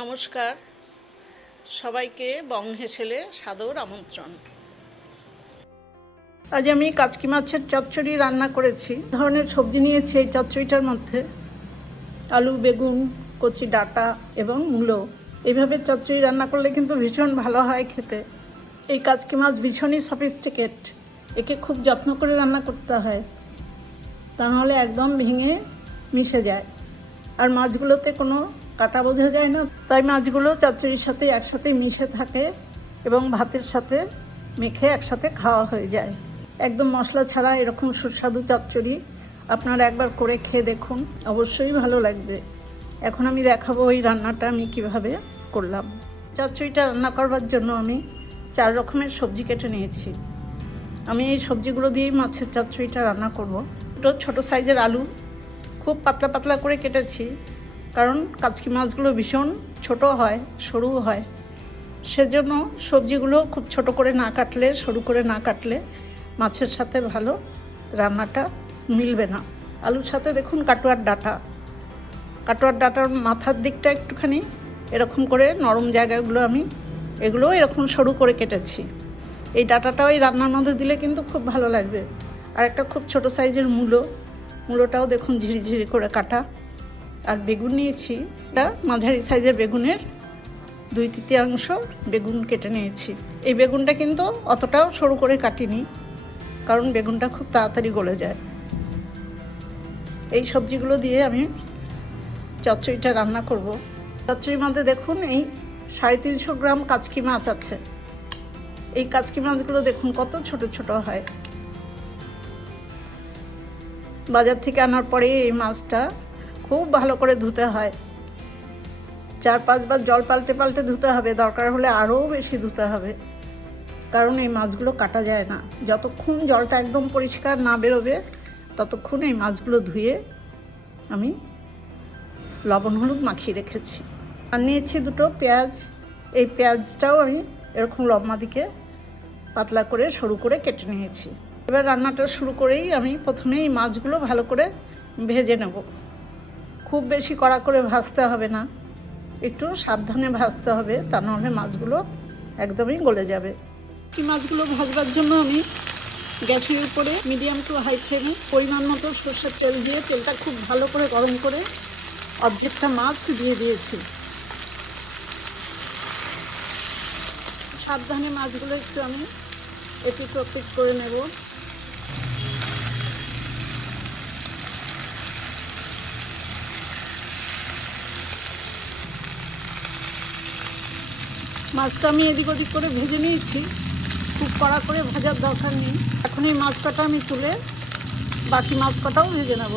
নমস্কার, সবাইকে বং হেসেলে সাদর আমন্ত্রণ। আজ আমি কাচকি মাছের চচ্চড়ি রান্না করেছি। ধরনের সবজি নিয়েছি এই চচ্চড়িটার মধ্যে: আলু, বেগুন, কচি ডাঁটা এবং মূলো। এইভাবে চচ্চড়ি রান্না করলে কিন্তু ভীষণ ভালো হয় খেতে। এই কাচকি মাছ ভীষণই সফিস্টিকেট, একে খুব যত্ন করে রান্না করতে হয়, তা নাহলে একদম ভেঙে মিশে যায়। আর মাছগুলোতে কোনো কাটা বোঝা যায় না, তাই মাছগুলো চচ্চড়ির সাথে একসাথে মিশে থাকে এবং ভাতের সাথে মেখে একসাথে খাওয়া হয়ে যায়। একদম মশলা ছাড়া এরকম সুস্বাদু চচ্চড়ি আপনারা একবার করে খেয়ে দেখুন, অবশ্যই ভালো লাগবে। এখন আমি দেখাবো এই রান্নাটা আমি কিভাবে করলাম। চচ্চড়িটা রান্না করবার জন্য আমি 4 রকমের সবজি কেটে নিয়েছি। আমি এই সবজিগুলো দিয়েই মাছের চচ্চড়িটা রান্না করব। দুটো ছোটো সাইজের আলু খুব পাতলা পাতলা করে কেটেছি, কারণ কাচকি মাছগুলো ভীষণ ছোট হয়, সরু হয়। সেজন্য সবজিগুলো খুব ছোট করে না কাটলে, সরু করে না কাটলে মাছের সাথে ভালো রান্নাটা মিলবে না। আলুর সাথে দেখুন কাটোয়ার ডাঁটার মাথার দিকটা একটুখানি এরকম করে নরম জায়গাগুলো আমি এগুলো এরকম সরু করে কেটেছি। এই ডাঁটাটাও এই রান্নার মধ্যে দিলে কিন্তু খুব ভালো লাগবে। আর একটা খুব ছোট সাইজের মূলোটাও দেখুন ঝিরিঝিরি করে কাটা। আর বেগুন নিয়েছি, এটা মাঝারি সাইজের বেগুনের 2/3 বেগুন কেটে নিয়েছি। এই বেগুনটা কিন্তু অতটাও সরু করে কাটিনি, কারণ বেগুনটা খুব তাড়াতাড়ি গলে যায়। এই সবজিগুলো দিয়ে আমি চচ্চড়িটা রান্না করব। চচ্চড়ির মধ্যে দেখুন এই 350 গ্রাম কাচকি মাছ আছে। এই কাচকি মাছগুলো দেখুন কত ছোট ছোট হয়। বাজার থেকে আনার পরে এই মাছটা খুব ভালো করে ধুতে হয়, 4-5 বার জল পাল্টে পাল্টে ধুতে হবে, দরকার হলে আরও বেশি ধুতে হবে, কারণ এই মাছগুলো কাটা যায় না। যতক্ষণ জলটা একদম পরিষ্কার না বেরোবে ততক্ষণ এই মাছগুলো ধুয়ে আমি লবণ হলুদ মাখিয়ে রেখেছি। আর নিয়েছি 2 পেঁয়াজ। এই পেঁয়াজটাও আমি এরকম লম্বা দিকে পাতলা করে সরু করে কেটে নিয়েছি। এবার রান্নাটা শুরু করেই আমি প্রথমে এই মাছগুলো ভালো করে ভেজে নেব। খুব বেশি কড়া করে ভাজতে হবে না, একটু সাবধানে ভাজতে হবে, তা নাহলে মাছগুলো একদমই গলে যাবে। এই মাছগুলো ভাজবার জন্য আমি গ্যাসের উপরে মিডিয়াম টু হাই ফ্লেমে পরিমাণ মতো সরষের তেল দিয়ে তেলটা খুব ভালো করে গরম করে অর্ধেকটা মাছ দিয়ে দিয়েছি। সাবধানে মাছগুলো একটু আমি এপিট ওপিট করে নেব। মাছটা আমি এদিক ওদিক করে ভেজে নিয়েছি, খুব কড়া করে ভাজার দরকার নেই। এখন এই মাছ কটা আমি তুলে বাকি মাছ কটাও ভেজে নেব।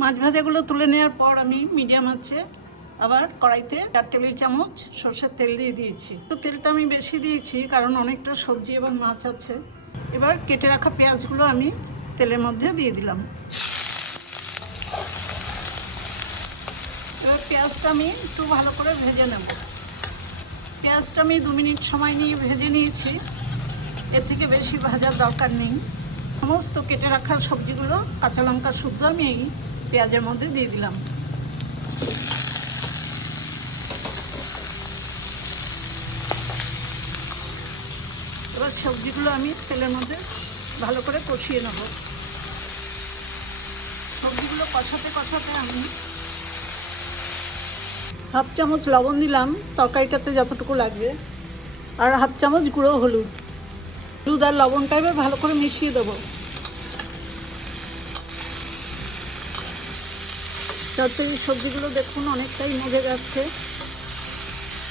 মাছ ভাজাগুলো তুলে নেওয়ার পর আমি মিডিয়াম আঁচে আবার কড়াইতে 4 টেবিল চামচ সরষের তেল দিয়ে দিয়েছি। তো তেলটা আমি বেশি দিয়েছি কারণ অনেকটা সবজি এবং মাছ আছে। এবার কেটে রাখা পেঁয়াজগুলো আমি তেলের মধ্যে দিয়ে দিলাম। এবার পেঁয়াজটা আমি একটু ভালো করে ভেজে নেব। পেঁয়াজটা আমি 2 মিনিট সময় নিয়ে ভেজে নিয়েছি, এর থেকে বেশি ভাজার দরকার নেই। সমস্ত কেটে রাখা সবজিগুলো কাঁচা লঙ্কা শুদ্ধ আমি এই পেঁয়াজের মধ্যে দিয়ে দিলাম। এবার সবজিগুলো আমি তেলের মধ্যে ভালো করে কষিয়ে নেব। সবজিগুলো কষাতে কষাতে আমি 1/2 চামচ লবণ দিলাম তরকারিটাতে যতটুকু লাগবে, আর 1/2 চামচ গুঁড়ো হলুদ আর লবণটা এবার ভালো করে মিশিয়ে দেবো। চচ্চড়ির সবজিগুলো দেখুন অনেকটাই মজে যাচ্ছে।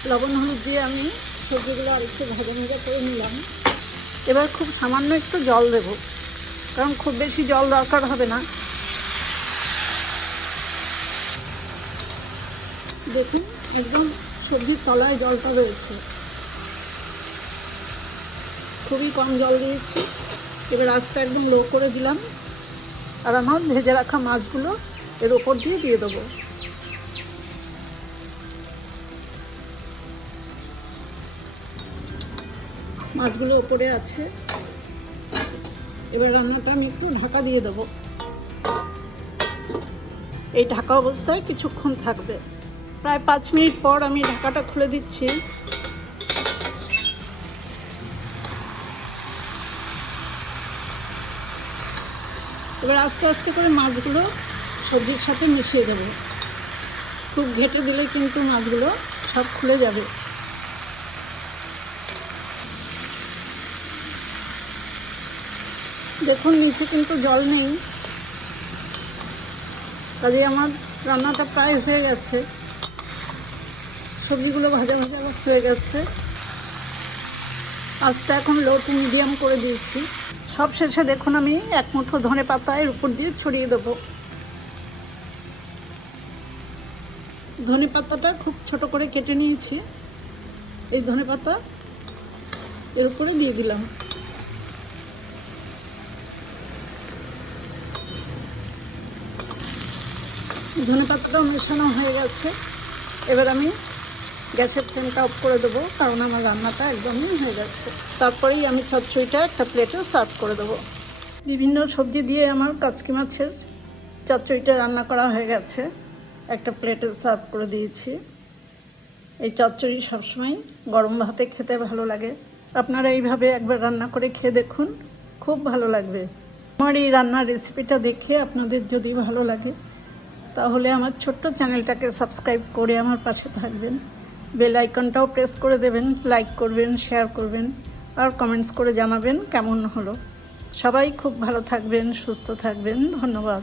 লবণ হলুদ দিয়ে আমি সবজিগুলো আরেকটু ভাজা ভাজা করে নিলাম। এবার খুব সামান্য একটু জল দেব, কারণ খুব বেশি জল দরকার হবে না। দেখুন একদম সবজির তলায় জলটা রয়েছে, খুবই কম জল দিয়েছি। এবার আঁচটা একদম লো করে দিলাম, আর আমার ভেজে রাখা মাছগুলো এর ওপর দিয়ে দেবো। মাছগুলো ওপরে আছে। এবার রান্নাটা আমি একটু ঢাকা দিয়ে দেবো। এই ঢাকা অবস্থায় কিছুক্ষণ থাকবে। প্রায় 5 মিনিট পর আমি ঢাকাটা খুলে দিচ্ছি। এবার আস্তে আস্তে করে মাছগুলো সবজির সাথে মিশিয়ে দেবো। খুব ঘেটে দিলে কিন্তু মাছগুলো সব খুলে যাবে। দেখুন নিচে কিন্তু জল নেই, কাজে আমার রান্নাটা প্রায় হয়ে গেছে। সবজিগুলো ভাজা ভাজা হয়ে গেছে। আঁচটা এখন লো টু মিডিয়াম করে দিয়েছি। সব শেষে দেখুন আমি 1 মুঠো ধনে পাতা এর উপর দিয়ে ছড়িয়ে দেবো। ধনে পাতাটা খুব ছোট করে কেটে নিয়েছি। এই ধনে পাতা এর উপরে দিয়ে দিলাম। ধনে পাতাটাও মেশানো হয়ে গেছে। এবার আমি গ্যাসের ফ্লেমটা অফ করে দেবো, কারণ আমার রান্নাটা একদমই হয়ে গেছে। তারপরেই আমি চচ্চড়িটা একটা প্লেটে সার্ভ করে দেবো। বিভিন্ন সবজি দিয়ে আমার কাচকি মাছের চচ্চড়িটা রান্না করা হয়ে গেছে। একটা প্লেটে সার্ভ করে দিয়েছি। এই চচ্চড়ি সবসময় গরম ভাতে খেতে ভালো লাগে। আপনারা এইভাবে একবার রান্না করে খেয়ে দেখুন, খুব ভালো লাগবে। আমার এই রান্নার রেসিপিটা দেখে আপনাদের যদি ভালো লাগে তাহলে আমার ছোট্ট চ্যানেলটাকে সাবস্ক্রাইব করে আমার পাশে থাকবেন। বেল আইকনটাও প্রেস করে দেবেন, লাইক করবেন, শেয়ার করবেন আর কমেন্টস করে জানাবেন কেমন হলো। সবাই খুব ভালো থাকবেন, সুস্থ থাকবেন। ধন্যবাদ।